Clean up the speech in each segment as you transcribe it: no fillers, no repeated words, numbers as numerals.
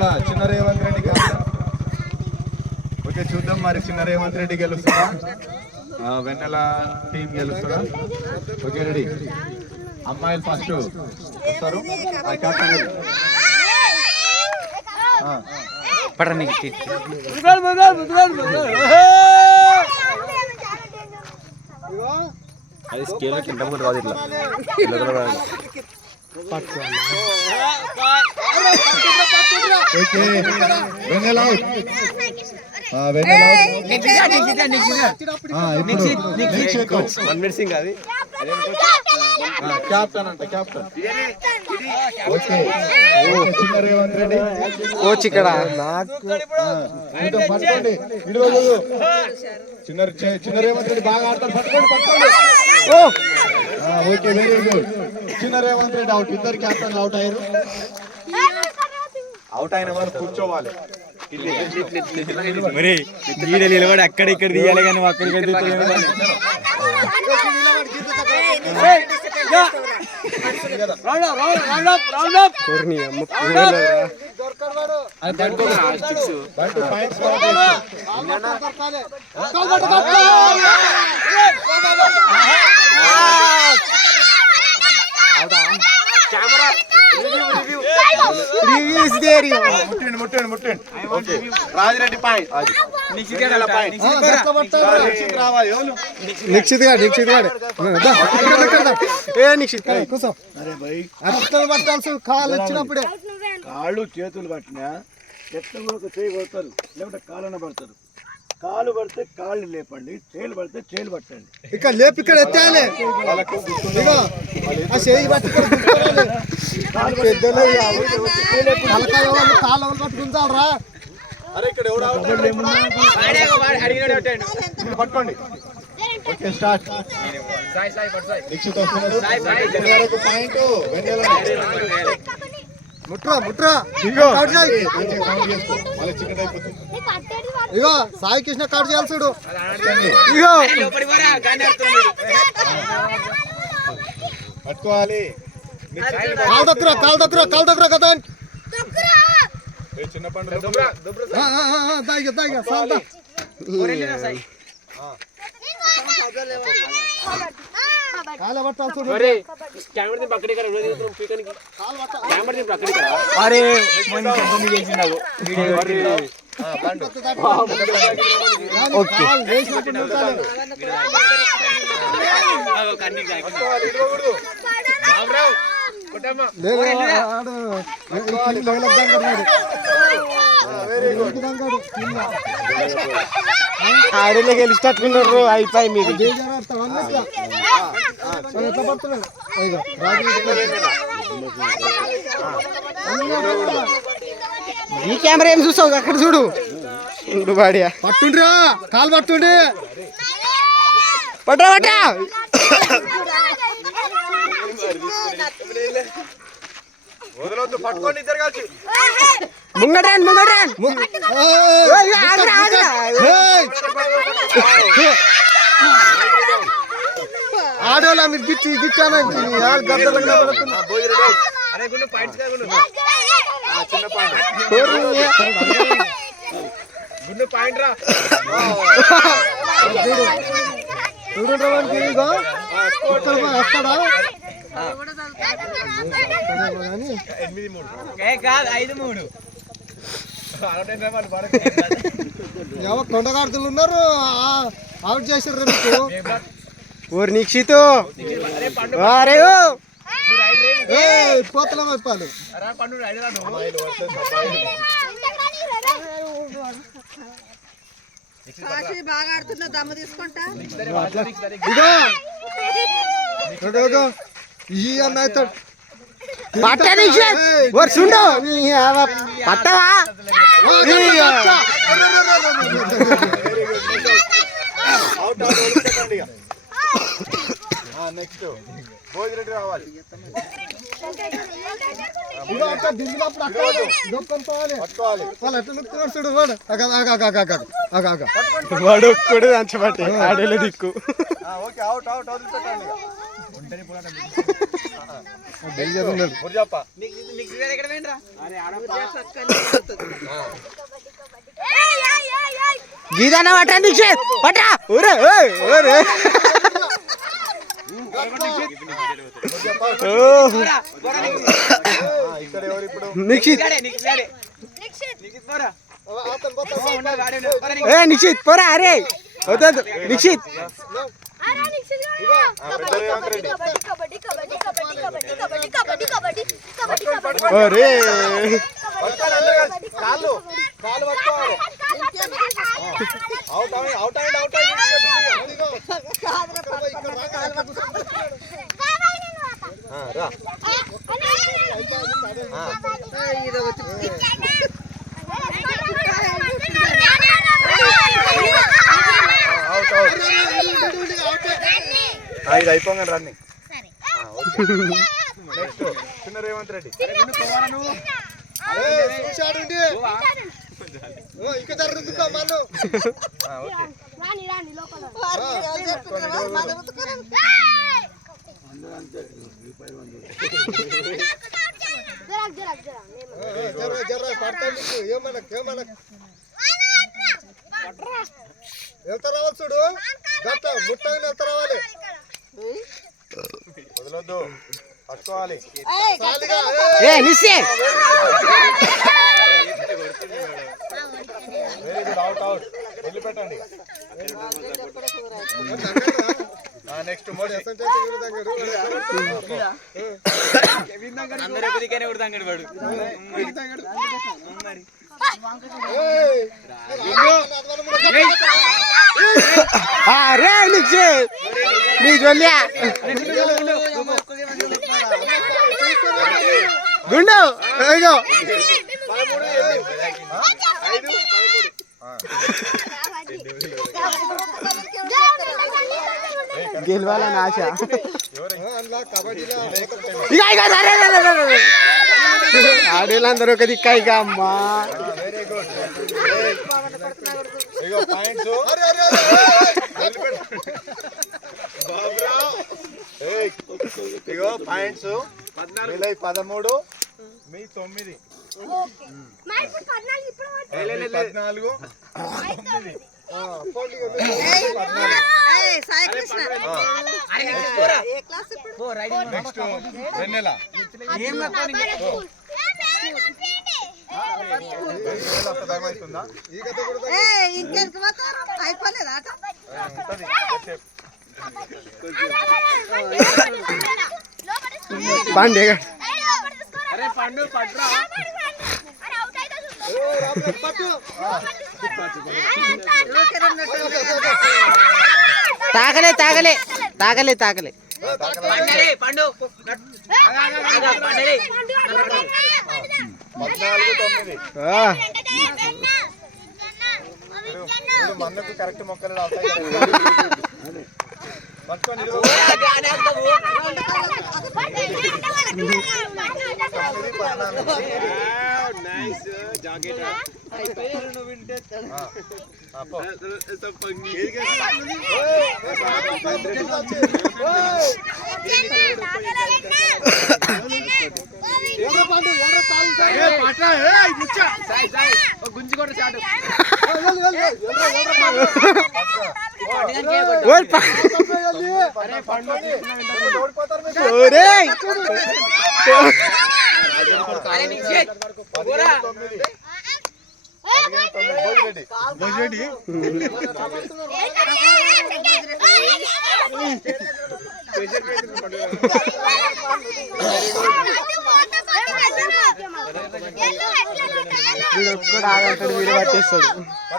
ఇక్కడ చిన్న Revanth Reddy captain. Okay చూద్దాం మరి చిన్న రేవంత్ రెడ్డి గెలుస్తారా వెన్నెల టీం గెలుస్తారా? Okay ready. అమ్మాయిలు ఫస్ట్ వస్తారు. క్యాప్టెన్ అది స్కేల్ కింద కూడా రాదు ఇట్లా. క్యాప్టెన్ అంట క్యాప్టెన్. ఓకే చిన్న రేవంత్ రెడ్డి కోచ్ ఇక్కడ పట్టుకోండి. చిన్న రేవంత్ రెడ్డి బాగా ఆడతారు. పట్టుకోండి పట్టుకోండి. Okay very good. చిన్న రేవంత్ రెడ్డి అవుట్. ఇద్దరు క్యాప్టెన్ అవుట్ అయ్యారు. అవుట్ అయిన వాళ్ళు కూర్చోవాలి. మరి నిలబడి అక్కడ ఇక్కడ తీయాలి కానీ అక్కడికి రాజిరెడ్డి పాయింట్. రావాలి నిక్షిత్ గారు పట్టాల్సి కాళ్ళు వచ్చినప్పుడే కాళ్ళు చేతులు పట్టినా ఎట్లా కూడా చేయి కొడతారు, లేకుంటే కాళ్ళన పడతారు. కాలు పడితే కాళ్ళు లేపండి, చేలు పడితే చేలు పట్టండి. ఇక్కడ లేపి ఇక్కడ ఎత్తాలి. చేయి పట్టి కాళ్ళు పట్టుకుంటారా? అరే ఇక్కడ పట్టుకోండి. Okay start. పాయింట్ ముట్రా ఇగో సాయి కృష్ణ కాడు చేయాలి చూడు. ఇగో పట్టుకోవాలి. కాలు దగ్గర కదా చిన్న పండు ఆడలే గెలిచేటట్టుకున్నారు. అయిపోయి మీరు ఈ కెమెరా ఏం చూస్తావు? అక్కడ చూడు బాడియా. పట్టుండ్రా కాలు పట్టుండి పట్రా పట్టా. పట్టుకోండి ఇద్దరు కలిసి. ముంగటాన్ ఆడోళ్ళ మీరు గిచ్చాను వస్తాడా? 8-3 కొండగాడుతులు ఉన్నారు. అవుట్ చేసారు మీకు. ఊరు నిక్షిత్ పోతల వైపాలు బాగా ఆడుతున్నా. దమ్ము తీసుకుంటా ఈ అన్న అవుతాడు. పట్టవా నెక్స్ట్ భోజిరెడ్డి రావాలి. వాడు ఒక్కడు అంచబట్టి ఆడేలే దిక్కు. ఓకే అవుట్ వదిలిపెట్టండి. మురిజప్ప గీదాన పట్టా నిక్షేత్ పట్టా ఊరే ఊరే ఇక్కడ ఎవరు ఇప్పుడు నిక్షిత్ ఏ నిక్షిత్ పోరా అరే వద్దు నిక్షిత్ అరే కాళ్ళు కాళ్ళు పట్టుకోవాలి అవుట్ అవుట్ అవుట్ అవుట్ రా ఇది అయిపోగానే రన్నింగ్ నెక్స్ట్ చిన్న రేవంత్ రెడ్డి ఇంకా జరుగుతుందా మళ్ళీ వెళ్తా రావాలి చూడు గట్ట ముట్టగా వెళ్తా రావాలి వదలొద్దు పట్టుకోవాలి ఏ Nishchay very good out out వదిలిపెట్టండి నెక్స్ట్ అరే నిశ్చయ్ నీ జొల్యా గుండు అయ్యో గెలవాలని ఆశ ఆడేళ్ళందరూ ఒక దిక్కా ఇక అమ్మా వెరీ గుడ్ ఇగో పాయింట్స్ ఇగో పాయింట్స్ 13 మీ 9 14 నెక్స్ట్ వెన్నెల అయిపోలేదు ఆట పాండే తాకలే తాకలే తాకలే తాకలే 14-9 మన్నకు కరెక్ట్ మొక్కలు పట్టుకొని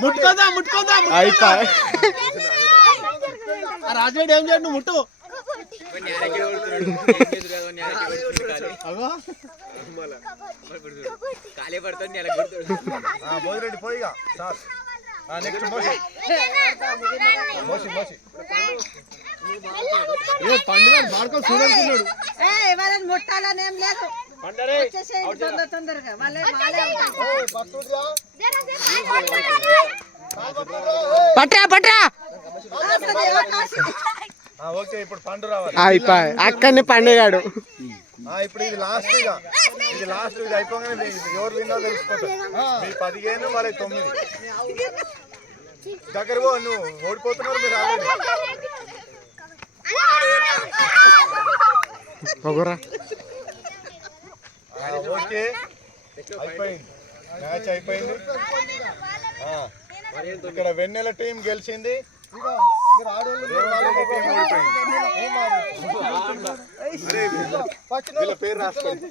ముట్టుకోదా ముట్టుకోదా అయిపోయి రాజుడు ఏం చేయండి నువ్వు ముట్టు భోజిరెడ్డి పోయిగా సార్ నెక్స్ట్ మోసి మోసి మోసి పండుగ బాడుకో చూడనుకున్నాడు ఎవరైనా ముట్టాలని ఏం లేదు తొందరగా పట్రా పట్రా ఓకే ఇప్పుడు పండు రావాలి అయిపోయి అక్కడనే పండుగాడు ఇప్పుడు ఇది లాస్ట్ ఇది అయిపోగానే ఎవరు విన్నా తెలిసిపోతుంది. మీ 15 వాళ్ళకి 9 దగ్గర పో, నువ్వు ఓడిపోతున్నారు మీరు ఆల్రెడీ. ఓకే అయిపోయింది, మ్యాచ్ అయిపోయింది. ఇక్కడ వెన్నెల టీం గెలిచింది, రేవంత్ టీం ఓడిపోయింది. వీళ్ళ పేరు రాసుకోండి.